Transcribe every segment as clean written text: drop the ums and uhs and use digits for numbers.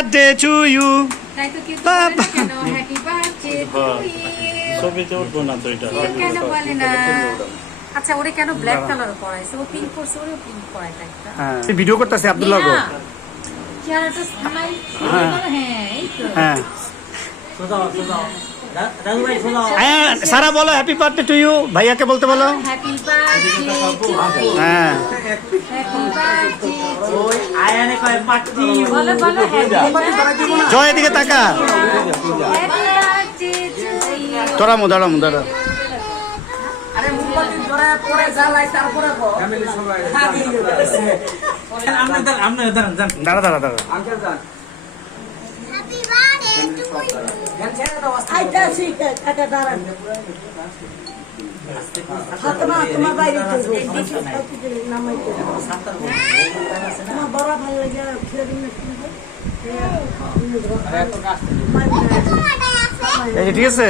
Birthday to you. তাই তো কেউ তো বলে না কেন হ্যাপি বার্থডে টু ইউ, ছবিতে উঠবো না তো এটা। কেন বলে না? আচ্ছা ওরে কেন ব্ল্যাক কালার পরাইছে? ও পিঙ্ক করছে, ওরেও পিঙ্ক পরাই তাই একটা। হ্যাঁ ভিডিও করতেছে আব্দুল্লাহ গো। চেহারাটা স্মাইল। হ্যাঁ এই তো। হ্যাঁ হ্যাঁ সারা বলো হ্যাপি বার্থডে টু ইউ, ভাইয়াকে বলতে বলো। হ্যাপি বার্থডে টু ইউ, হ্যাঁ হ্যাপি বার্থডে টু ওই আয়ানে কয় পাটি বলো বলো হ্যাপি বার্থডে, জয় এদিকে তাকা। Happy birthday to you. দাঁড়ামো দাঁড়ামো দাঁড়া। আরে মোমবাতি ধরায় পরে জ্বালাই তারপরে বল ফ্যামিলি সবাই আমরা দাঁড়ান দাঁড়া দাঁড়া দাঁড়া। আঙ্কেল যান আইতাছি কাকা দাঁড়ান ফাতেমা তোমার বাইরে নামাইতে তোমার বড় ভাই লাগে ফেরিং না এই যে ঠিক আছে।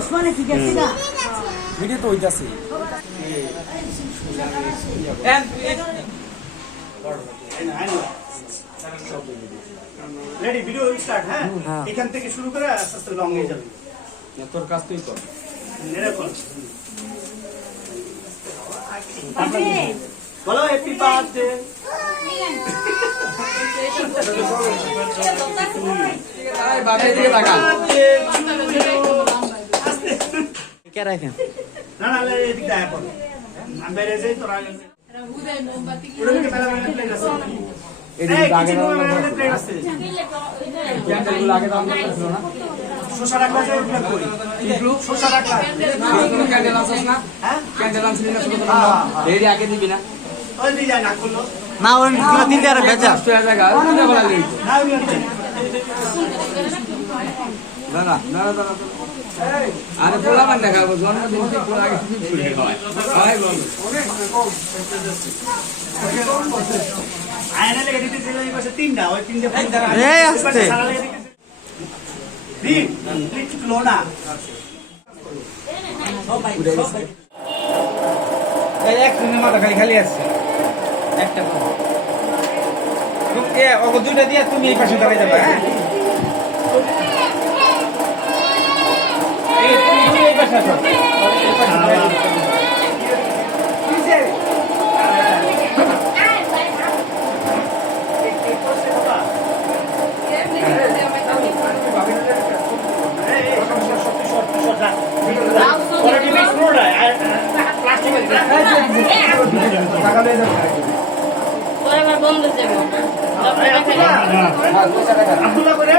উসমানে ঠিক আছে না ভিডিও তো হইতাছে রেডি ভিডিও স্টার্ট। হ্যাঁ এখান থেকে শুরু করে আস্তে আস্তে লং হয়ে যাবে। তোর কাজ তুই কর এরকম বলো হ্যাপি বার্থডে। বাপের দিকে তাকান কে রাখেন না না এদিক দেখা করো। আমি বাইরে যাই তোরা এদিকে আগে শোষা রাখলা যায় ওগুলো করি। শোষা রাখলা ক্যান্ডেল আনছিস না হ্যাঁ ক্যান্ডেল আনছিস না রেডি আগে দিবি না ওই দিয়ে যায় না করলো না ওই তিন টাকা বেচা জায়গা না ওই নিচে। দাদা দাদা দাদা আরে পোলাবান দেখাবো জন্মদিন পোলা আগে হয় বল আয়না লেগে দিতে ছিল এই পাশে তিনটা, ওই তিনটে এই আসতে। দিন ক্লিক লো না। এই এক দিনের মাথা খালি খালি আছে একটা এ ওকে দুইটা দিয়ে তুমি এই পাশে দাঁড়িয়ে যাবে হ্যাঁ এই তুমি এই পাশে আসো এই পাশে দাঁড়িয়ে যাবে। পরে আবার বন্ধ যাবে। আব্দুল্লাহ করে